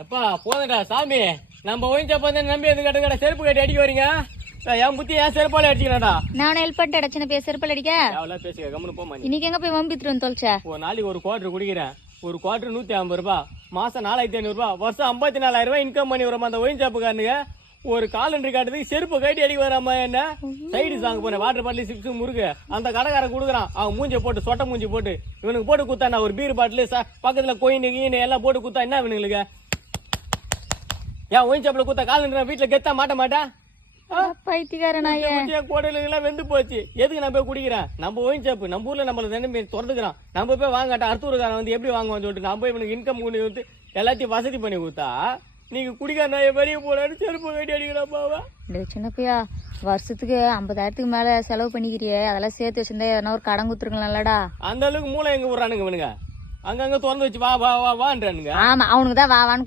அப்பா போதுடா சாமி, நம்ம ஒயின்சாப் வந்து நம்பி எது கடை செருப்பு கட்டி அடிக்க வரீங்க. என் புத்தி ஏன் செருப்பால அடிச்சுக்கடா. நான் ஹெல்ப் பண்ணிட்டு சின்ன பேர் செருப்பால் அடிக்க. அவ்வளோ பேசுக கம்முன்னு போமா. இன்னைக்கு எங்க போய் வம்பித்துட்டு வந்து தொலைச்ச? ஒரு நாளைக்கு ஒரு குவார்டர் குடிக்கிறேன். ஒரு குவார்டர் 150 ரூபாய், மாசம் 4500 ரூபாய், வருஷம் 54,000 ரூபாய் இன்கம் பண்ணி வரும் அந்த ஒயின்சாப்புக்காரனுங்க. ஒரு காலண்டரி காட்டுறதுக்கு செருப்பு கட்டி அடிக்க வராம என்ன சைடு சாங்க போனேன். வாட்டர் பாட்டில் சிப்ஸ் முறுக்கு அந்த கடைக்காரன் கொடுக்குறான். அவன் மூஞ்சி போட்டு சொட்டை மூஞ்சி போட்டு இவனுக்கு போட்டு குத்தா ஒரு பீர் பாட்டில் பக்கத்துல கோயின் கீன் எல்லாம் போட்டு குத்தா என்ன இவனுங்களுக்கு? ஏன் ஒயின்சாப்ல குத்தா காலண்டர் வீட்டுல கெத்தா மாட்ட மாட்டேன். பைத்தியக்காரனாயே கோடையில வெந்து போச்சு. எதுக்கு நான் போய் குடிக்கிறேன்? நம்ம ஒயின்சாப்பு நம்ம ஊர்ல நம்மள தினமே திறந்துக்கிறான். நம்ம போய் வாங்காட்டா அடுத்தூருக்காரன் வந்து எப்படி வாங்குவான்னு சொல்லிட்டு நம்ம போய் இவனுக்கு இன்கம் பண்ணி கொடுத்து எல்லாத்தையும் வசதி பண்ணி கொடுத்தா நீங்க குடிக்கார நான் பெரிய போலான்னு செருப்பு கட்டி அடிக்கிறாப்பாவா. சின்ன பையா, வருஷத்துக்கு 50,000 மேல செலவு பண்ணிக்கிறியே, அதெல்லாம் சேர்த்து வச்சிருந்தா எதனா ஒரு கடன் கொடுத்துருக்கலாம்லடா. அந்த அளவுக்கு மூளை எங்க விடுறானுங்க இவனுங்க? அங்கங்க திறந்து வச்சு வா வா வா வான்றானுங்க. ஆமா, அவனுக்கு தான் வா வான்னு